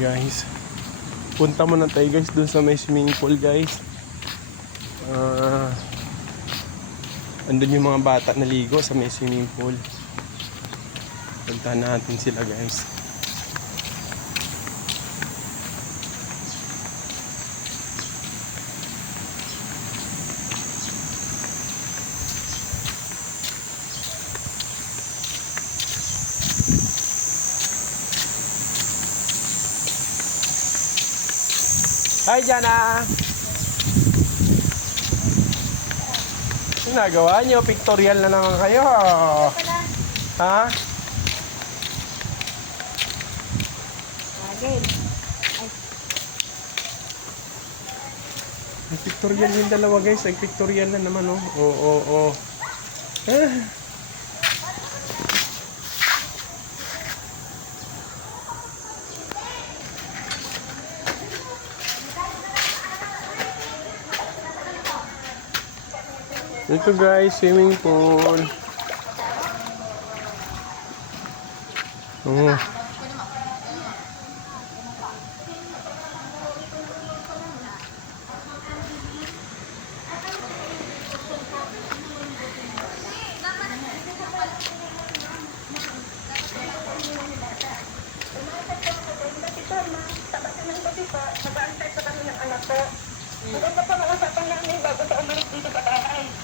guys. Punta muna tayo guys dun sa may swimming pool guys. Andun yung mga bata naligo sa may swimming pool. Puntahan natin sila guys. Hi Jana! Ano nagawa nyo? Pictorial na naman kayo. Ha? Pictorial yung dalawa guys. Ay pictorial na naman oh. Oo. Ito guys, swimming pool. Maganda pa mga usapan namin bago sa umalis dito sa bahay.